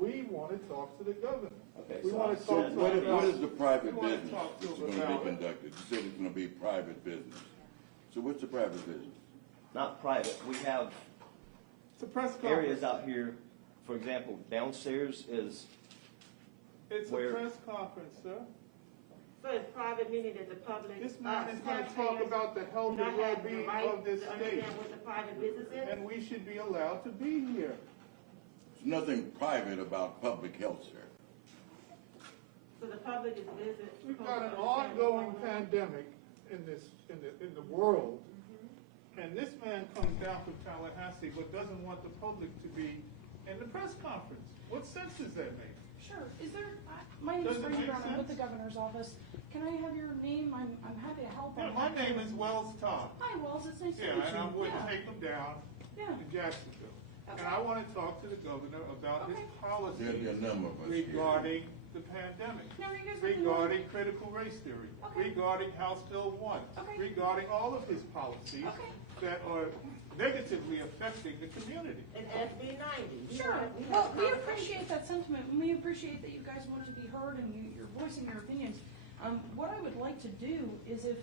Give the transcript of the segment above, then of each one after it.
We want to talk to the governor. Okay, We so want to So talk to what him. is the private We want to business talk to that's him going to about be it. conducted? You said it's going to be private business. So what's the private business? not private. We have It's a press areas conference. out here, for example, downstairs is, It's a where- press conference, sir. So it's private, meaning that the public. This man is going to talk taxpayers about the health do not and have the well-being right of this to state. understand what the private business is? And we should be allowed to be here. There's nothing private about public health, sir. So the public is business. We've got an ongoing pandemic in the world. And this man comes down from Tallahassee but doesn't want the public to be in the press conference. What sense does that make? Sure. Is there, my name is Does it Brenda make Brown. I'm with the sense? governor's office. Can I have your name? I'm happy to help. Yeah, my name is Wells Todd. Hi, Wells. It's nice to Yeah, meet you. and I'm with Yeah. Take Them Down Yeah. in Jacksonville. And Okay. I want to talk to the governor about his Okay. policy There'll be a number of us here. regarding the pandemic, Now, are you guys looking regarding critical race theory, Okay. regarding House Bill 1, Okay. regarding all of his policies Okay. that are negatively affecting the community. And SB 90. Sure. Well, we appreciate that sentiment, and we appreciate that you guys want to be heard and you're voicing your opinions. What I would like to do is if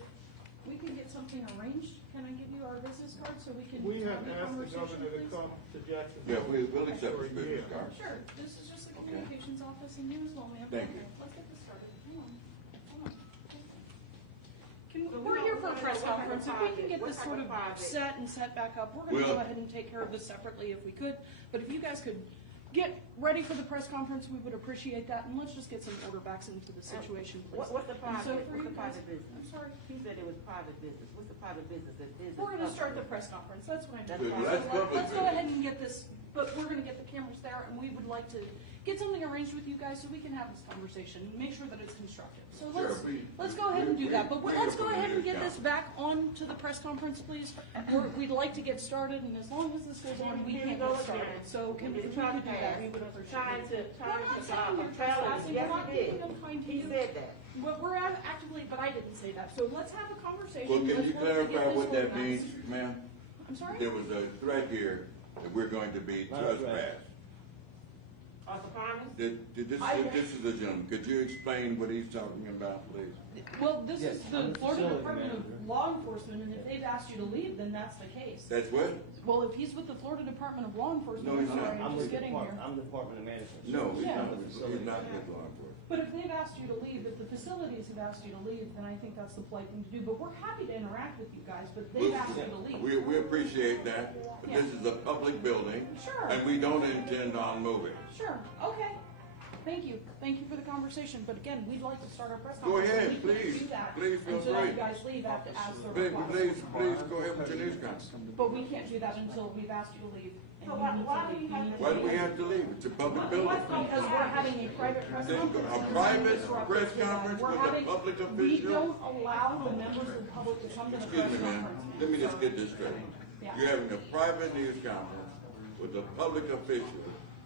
we can get something arranged, can I give you our business card so we can We have have a asked the conversation, governor to please? come to Jacksonville. Yeah, we'll accept for the a business year. card. Sure. This is just the Okay. communications office, and you as well, ma'am. Thank you. Okay, let's get this started. Hang on. Hold on. So We're here for a press what type of conference. If we can project? get What this type sort of of project? set and set back up, we're going to Well- go ahead and take care of this separately if we could. But if you guys could get ready for the press conference, we would appreciate that. And let's just get some order backs into the situation, please. What's the And private, so for what's the you guys- private business? I'm sorry. He said it was private business. What's the private business? We're going to start the press conference. That's what I meant. That's So fine. That's public let's go business. ahead and get this, but we're going to get the cameras there, and we would like to get something arranged with you guys so we can have this conversation and make sure that it's constructive. So Sure, let's go ahead and do that. But we- let's go we- ahead and get yeah. this back on to the press conference, please. We'd like to get started, and as long as this goes on, we can't get started. So can we do that? We would appreciate Trying it. to, Well, I'm not saying you're I'm telling trespassing. you, We're not yes, being he unkind to did. He you. said that. But we're actively, but I didn't say that. So let's have a conversation. Well, can Let's you work to get clarify this what that organized. means, ma'am? I'm sorry? There was a threat here that we're going to be Not a threat. trespassed. On the promise? This is the gentleman. Could you explain what he's talking about, please? Well, this Yes, is I'm the the Florida facility Department manager. of Law Enforcement, and if they've asked you to leave, then that's the case. That's what? Well, if he's with the Florida Department of Law Enforcement, No, he's I'm sorry, not. I'm I'm just with the getting department, here. I'm the Department of Management. No, he's Yeah. not. I'm the He's facility not manager. with law enforcement. But if they've asked you to leave, if the facilities have asked you to leave, then I think that's the polite thing to do. But we're happy to interact with you guys, but they've asked you to leave. We appreciate that, but this is a public building. Sure. And we don't intend on moving. Sure, okay. Thank you. Thank you for the conversation. But again, we'd like to start our press Go conference. ahead, We can't please. do that Please feel until free. you guys leave after as the Please, request. please go ahead with your news conference. But we can't do that until we've asked you to leave. And So you why- need to why do leave. you have need to to Why do we leave. have to leave? It's a public Because building. we're having a private press Then conference. a and private we're disrupting press you guys. conference We're with a having- public We official? don't allow the members of the public to come to the Excuse press me, conference. ma'am. Let me just get this straight. Yeah. You're having a private news conference with a public official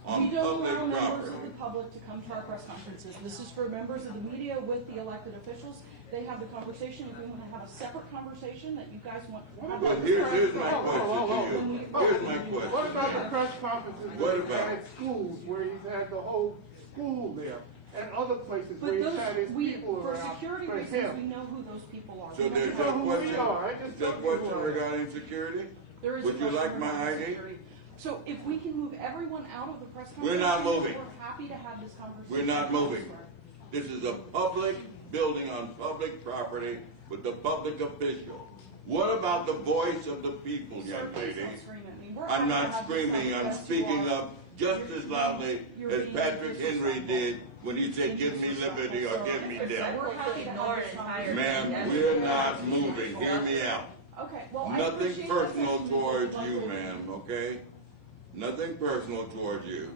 on We don't public allow members of property. the public to come to our press conferences. This is for members of the media with the elected officials. They have the conversation. If you want to have a separate conversation that you guys want. Well, here's my question to you. Here's my What question. about the press conferences What where he's about? had schools, where he's had the whole school there, and other places But where he's had his those, we, people for around security for reasons, we him? know who those people are. So We know there's who a who we question, are. I just the told you question who- regarding security? There is Would a you question like my regarding ID? security. So if we can move everyone out of the press conference. We're not moving. We're happy to have this conversation. We're not moving. This is a public building on public property with the public official. What about the voice of the people, Sir, young please lady? don't scream at me. We're I'm happy to not have this screaming, I'm conversation. speaking You are- up just as loudly you're as being Patrick Henry disrespectful. did when he said, "Give me liberty or give me death." We're happy to have this conversation. Ma'am, we're not moving, hear me out. Okay, well, I Nothing appreciate personal that. towards you, ma'am, okay? Nothing personal towards you.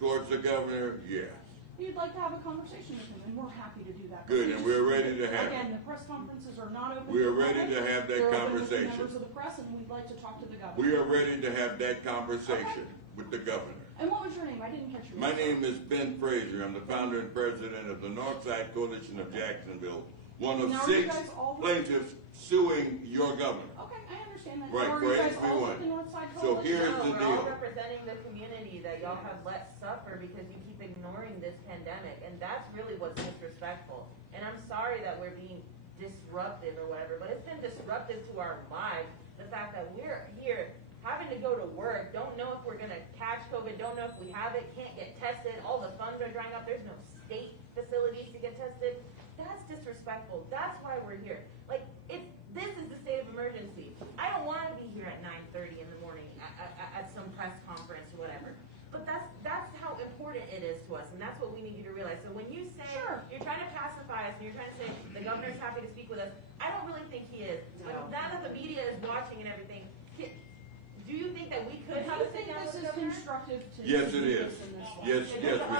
Towards the governor, yes. We'd like to have a conversation with him, and we're happy to do that. Good, and we're ready to have it. Again, the press conferences are not open. We are to the ready public. to have that They're open to conversation. members of the press, and we'd like to talk to the governor. We are ready to have that conversation with the governor. And what was your name? I didn't catch your name. My name is Ben Frazier. I'm the founder and president of the Northside Coalition of Jacksonville, one of Now, are you 6 guys all- plaintiffs suing your governor. Okay, I understand that. Right, Now, are for you guys all HB1. with the Northside So Coalition? here's No, the we're all deal. representing the community that y'all have let suffer because you keep ignoring during this pandemic, and that's really what's disrespectful. And I'm sorry that we're being disruptive or whatever, but it's been disruptive to our lives. The fact that we're here having to go to work, don't know if we're gonna catch COVID, don't know if we have it, can't get tested, all the funds are drying up, there's no state facilities to get tested. That's disrespectful. That's why we're here. Like, this is the state of emergency. I don't want to be here at 9:30 in the morning at some press conference or whatever. But that's how important it is to us, and that's what we need you to realize. So when you say you're trying to pacify us and you're trying to say the governor's happy to speak with us, I don't really think he is. But now that the media is watching and everything, do you think that we could have a sit down this with is the governor? constructive to Yes, it do is. this in this way. Yes, yes, we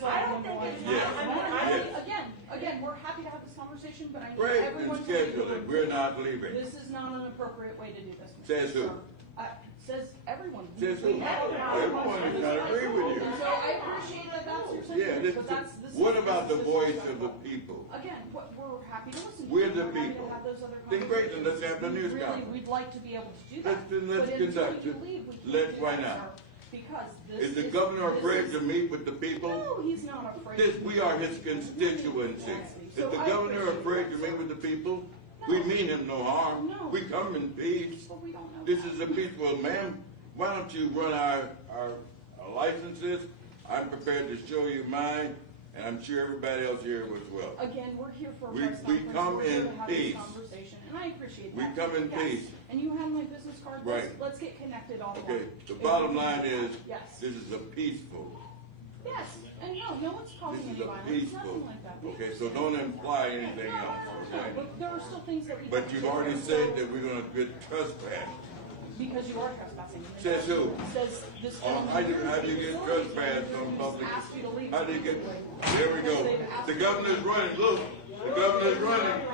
do. I don't think it's Yes. Again, we're happy to have this conversation, but I need Great, everyone and to schedule it. We're not leaving. This is not an appropriate way to do this. Mr. Says who? Sir. Says everyone. Says who? We have- Everyone does not agree with you. So I appreciate that that's your Yeah, sentiment, but that's, this is. what about the this is voice of the disrespectful. people? Again, we're happy to listen to We're you. the We're happy people. to have those other Then great, then let's have the conversations. news Really, conference. we'd like to be able to do that. Then let's But conduct until it. you leave, we can't Let's, do why that, not? sir, because this Is the is- governor this afraid is- to meet with the people? No, he's not afraid. This, we are his constituency. Is So the I governor appreciate afraid to that, meet sir. with the people? No. We mean him no harm. No. We come in peace. But we don't know. This that. is a peaceful, ma'am, why don't you run our licenses? I'm prepared to show you mine, and I'm sure everybody else here was well. Again, we're here for a We- press we conference. come We're here in to have this peace. conversation, and I appreciate We that. come in Yes. peace. And you have my business card. Right. Let's get connected offline. Okay, the If bottom we- line is, Yes. this is a peaceful, Yes, and no one's causing this any is a violence, peaceful. nothing like that. Okay, so don't imply anything No, else, no, okay? but there are still things that we. But have to you've do. already said that we're gonna get trespassed. Because you are trespassing. Says who? Says this. How do you get trespassed on public? Asked you to leave. How do you get, there we go. The governor's running, look, the governor's running.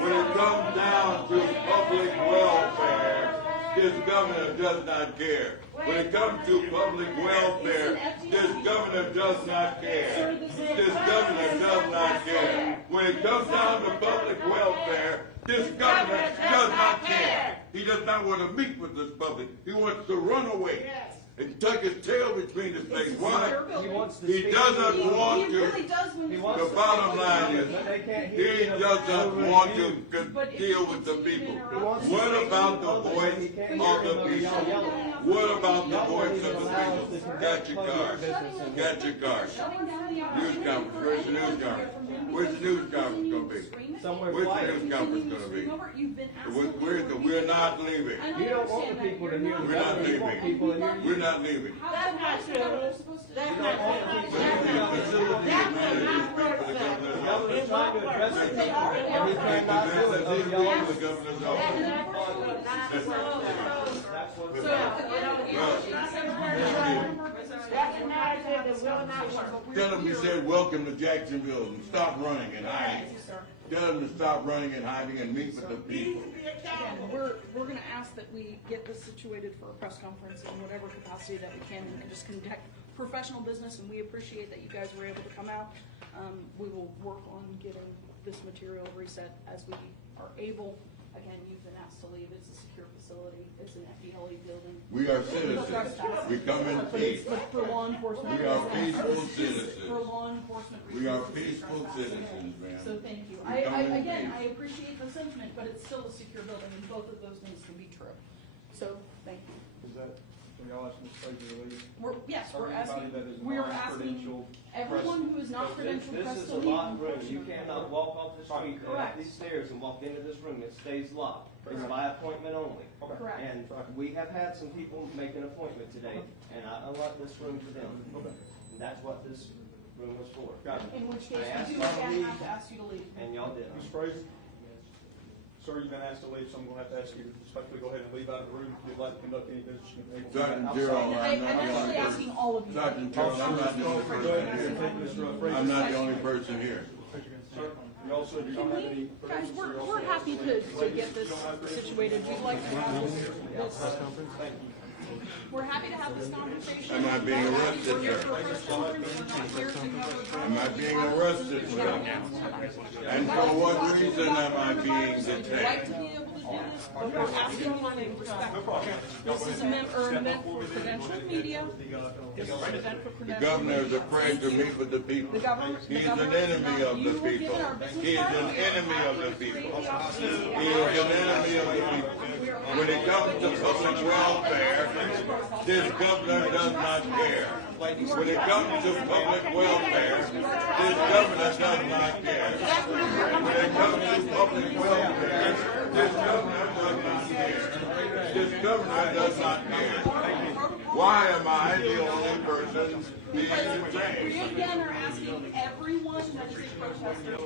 When it comes down to public welfare, this governor does not care. When it comes to public welfare, this governor does not care. This governor does not care. When it comes down to public welfare, this governor does not care. He does not want to meet with this public. He wants to run away and tuck his tail between his legs. Why? He wants to He speak. doesn't He want really to. does when He you. wants The bottom line is, But they can't he hear you. doesn't want to But if deal you with the continue to people. interrupt wants them- to What about the public, voice he can't of hear the him, he's people? yelling. What about the Y'all voice don't of even the allow us people? to Got your conduct card. business in Got your card. Shutting down the News opportunity conference. for Where's the anyone news to hear conference? from him Where's the because news you conference continue gonna to be? scream at Somewhere me. Where's the quiet. news You conference continue to gonna be? scream over it. You've been asked to leave. We're not leaving. And I You don't want understand the that. people to You're hear not the We're not governor. You want leaving. people to hear you. We're not leaving. How That's come not most true. of them are supposed to? That's You not don't want true. the people But to if hear the you. facility is managed to speak for the governor's The governor's office. trying to address it, and he cannot do it. This is Y'all- the governor's office. That's what. So, That's a narrative that will not work. Tell them you said, welcome to Jacksonville, and stop running and hiding. Thank you, sir. Tell them to stop running and hiding and meet with the people. Again, we're gonna ask that we get this situated for a press conference in whatever capacity that we can and just conduct professional business, and we appreciate that you guys were able to come out. We will work on getting this material reset as we are able. Again, you've been asked to leave. It's a secure facility. It's an FDLE building. We are citizens. We come in peace. But for law enforcement. We are reasons, peaceful for citizens. law enforcement reasons. We are it's peaceful trespassing. citizens, ma'am. So thank you. We come in Again, peace. I appreciate the sentiment, but it's still a secure building, and both of those things can be true. So, thank you. Is that, can y'all ask Ms. Fraser to leave? Yes, Or we're anybody asking, that is we're asking non-credentialed everyone who is not This credentialed press is to a leave. locked room. You unfortunately. cannot walk off the street and Correct. up these stairs and walk into this room. It stays locked. It's Correct. by appointment only. Okay. Correct. And we have had some people make an appointment today, and I unlocked this room for them. Okay. And that's what this room was for. Got it. In which case, I asked we do y'all to again leave. have to ask you to leave. And y'all did. Ms. Fraser? Sir, you've been asked to leave, so I'm gonna have to ask you to respectfully go ahead and leave out of the room if you'd like to conduct any business. you may. Sergeant I'm Gerald, sorry. I'm I'm not the actually only asking person. all of you. Sergeant Gerald, I'm not the only Go person ahead and here. take Mr. Fraser. I'm not the only person here. Sir, you also, you Can don't have we, any. guys, credentials, so you're also we're happy asked to leave. get this situated. We'd like to have this, Thank you. we're happy to have this conversation. Am I being arrested, We're here sir? for a press conference. We're not here to cover. Am I being arrested, sir? And for what reason am I being We'd like to detained? be able to do this, but we're asking you to respect. This is an event for credentialed media. This is an event for The credentialed governor is media. afraid to meet with the people. The governor. He is an enemy of the people. He is an enemy of the people. He is an enemy of the people. When it comes to public welfare, this governor does not care. When it comes to public welfare, this governor does not care. When it comes to public welfare, this governor does not care. This governor does not care. Why am I the only person being detained? We again are asking everyone that is a protester